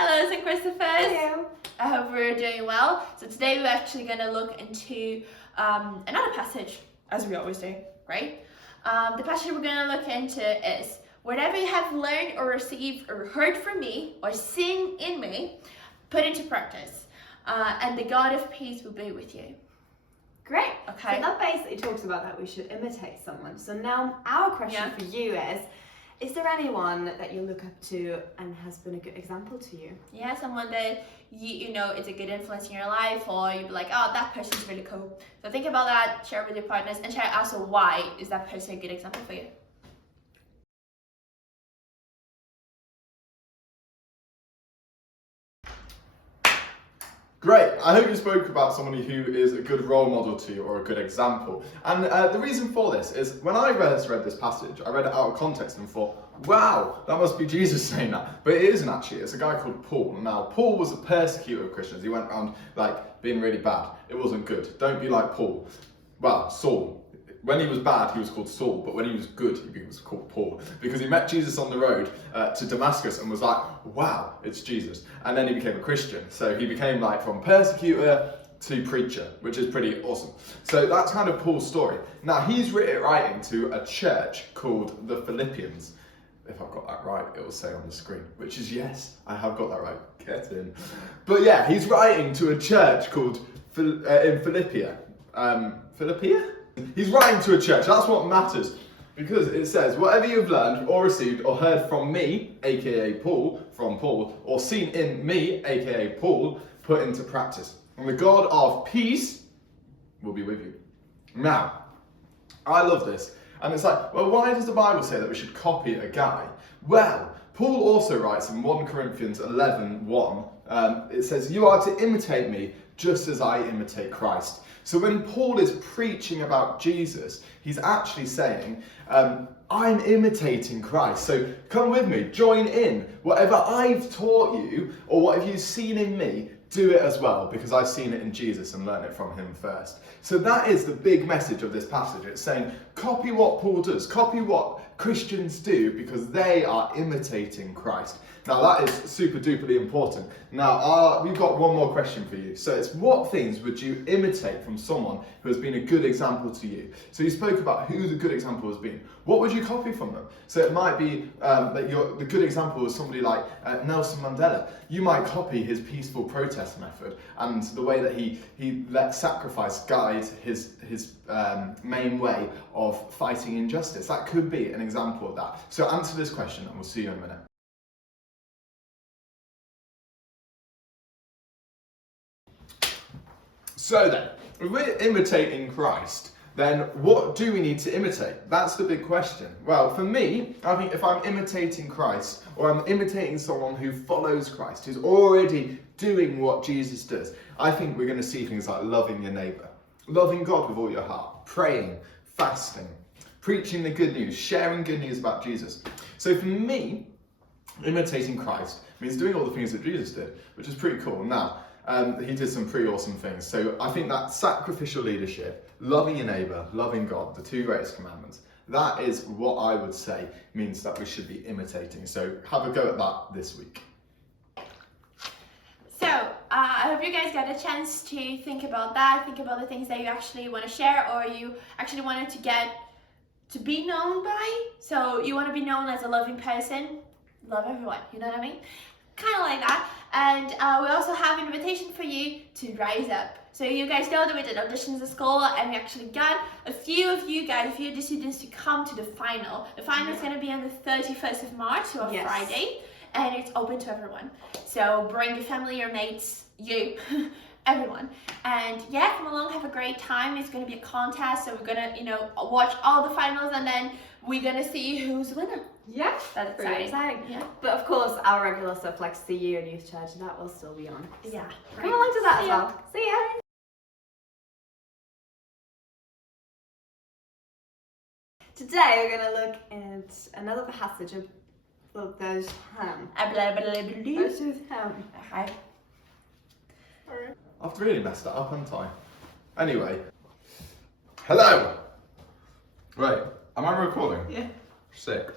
Hello, St. Christopher's. Hello. I hope we're doing well. So today we're actually going to look into another passage, as we always do, right? The passage we're going to look into is, whatever you have learned or received or heard from me or seen in me, put into practice, and the God of peace will be with you. Great. Okay. So that basically talks about that we should imitate someone. So now our question for you is there anyone that you look up to and has been a good example to you? Yeah, someone that you know is a good influence in your life, or you'd be like, oh, that person's really cool. So think about that, share it with your partners, and share also why is that person a good example for you. Great, I hope you spoke about somebody who is a good role model to you or a good example. And the reason for this is when I first read this passage, I read it out of context and thought, wow, that must be Jesus saying that. But it isn't actually, it's a guy called Paul. Now, Paul was a persecutor of Christians. He went around being really bad. It wasn't good. Don't be like Paul. Well, Saul. When he was bad, he was called Saul, but when he was good, he was called Paul. Because he met Jesus on the road to Damascus and was like, wow, it's Jesus. And then he became a Christian. So he became from persecutor to preacher, which is pretty awesome. So that's kind of Paul's story. Now, he's writing to a church called the Philippians. If I've got that right, it will say on the screen, which is yes, I have got that right. Get in. But yeah, he's writing to a church called in Philippia. Philippia? He's writing to a church, that's what matters. Because it says, whatever you've learned or received or heard from me, aka Paul, from Paul, or seen in me, aka Paul, put into practice. And the God of peace will be with you. Now, I love this. And it's like, well, why does the Bible say that we should copy a guy? Well, Paul also writes in 1 Corinthians 11:1, it says, you are to imitate me just as I imitate Christ. So when Paul is preaching about Jesus, he's actually saying, I'm imitating Christ. So come with me, join in. Whatever I've taught you or what have you seen in me, do it as well, because I've seen it in Jesus and learned it from him first. So that is the big message of this passage. It's saying, copy what Paul does, copy what Christians do, because they are imitating Christ. Now that is super duperly important. Now we've got one more question for you. So it's, what things would you imitate from someone who has been a good example to you? So you spoke about who the good example has been. What would you copy from them? So it might be that the good example is somebody like Nelson Mandela. You might copy his peaceful protest method and the way that he let sacrifice guide his main way of fighting injustice. That could be an example of that. So answer this question and we'll see you in a minute. So then, if we're imitating Christ, then what do we need to imitate? That's the big question. Well, for me, I think if I'm imitating Christ, or I'm imitating someone who follows Christ, who's already doing what Jesus does, I think we're going to see things like loving your neighbour, loving God with all your heart, praying, fasting, preaching the good news, sharing good news about Jesus. So for me, imitating Christ means doing all the things that Jesus did, which is pretty cool. Now, he did some pretty awesome things. So I think that sacrificial leadership, loving your neighbour, loving God, the two greatest commandments, that is what I would say means that we should be imitating. So have a go at that this week. So I hope you guys got a chance to think about that, think about the things that you actually want to share or you actually wanted to get to be known by. So you want to be known as a loving person, love everyone, you know what I mean? Kind of like that. And we also have an invitation for you to rise up. So you guys know that we did auditions at school and we actually got a few of the students to come to the final. The final is going to be on the 31st of March, so on Friday, and it's open to everyone. So bring your family, your mates, you, everyone. And yeah, come along, have a great time. It's going to be a contest, so we're going to, watch all the finals and then we're going to see who's the winner. Yeah, That's pretty exciting. exciting. Yeah. But of course, our regular stuff like See You and Youth Church, that will still be on. Yeah. Come along to that See as ya. well. See ya. Today we're going to look at another passage of those ham. I've really messed that up, haven't I? Anyway. Hello! Right, am I recording? Yeah. Sick.